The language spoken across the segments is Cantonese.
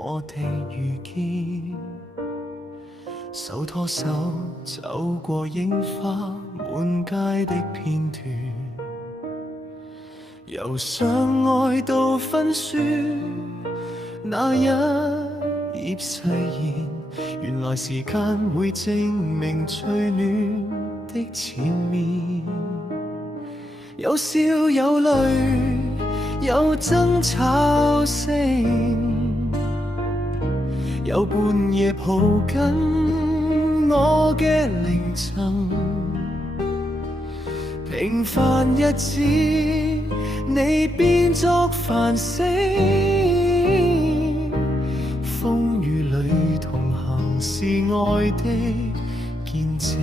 我哋遇見，手拖手走過櫻花滿街的片段，由相愛到分輸，那一頁誓言，原來時間會證明最暖的前面。有笑有淚，有爭吵聲，有半夜抱緊我嘅凌晨。平凡日子，你變作繁星，風雨裏同行是愛的見證。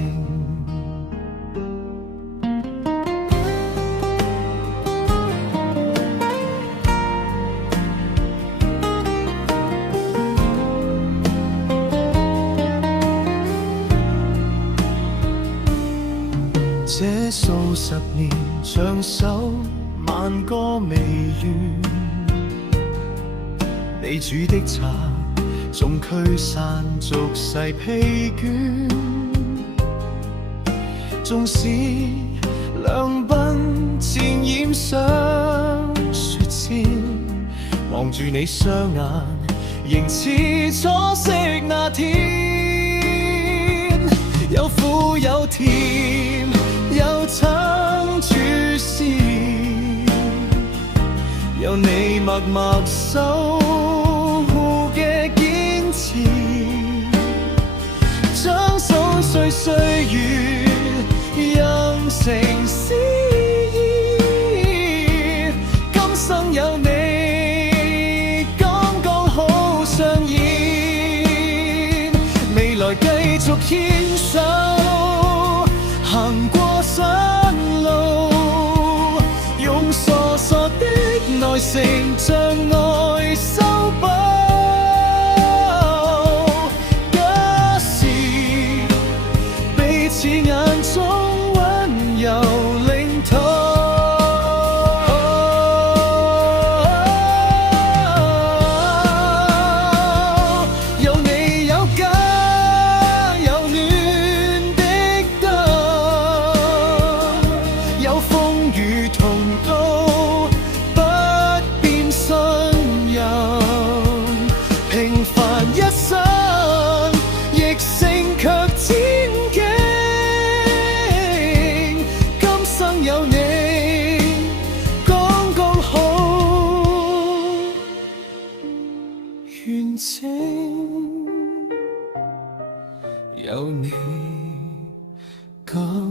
這數十年長守萬歌未完，你煮的茶總驅散俗世疲倦，縱使兩鬢漸染上雪線，望住你雙眼仍似初識那天，有苦有甜有曾注視，有你默默守護嘅堅持，將瑣碎歲月釀成詩意，今生有你剛剛好上演，未來繼續牽手行過山路，用傻傻的耐性將愛修補。假使彼此眼中溫柔領土，有你有家有暖的燈，有風雨同渡不變信任，平凡一生亦勝卻戰兢，今生有你剛剛好完整，有你剛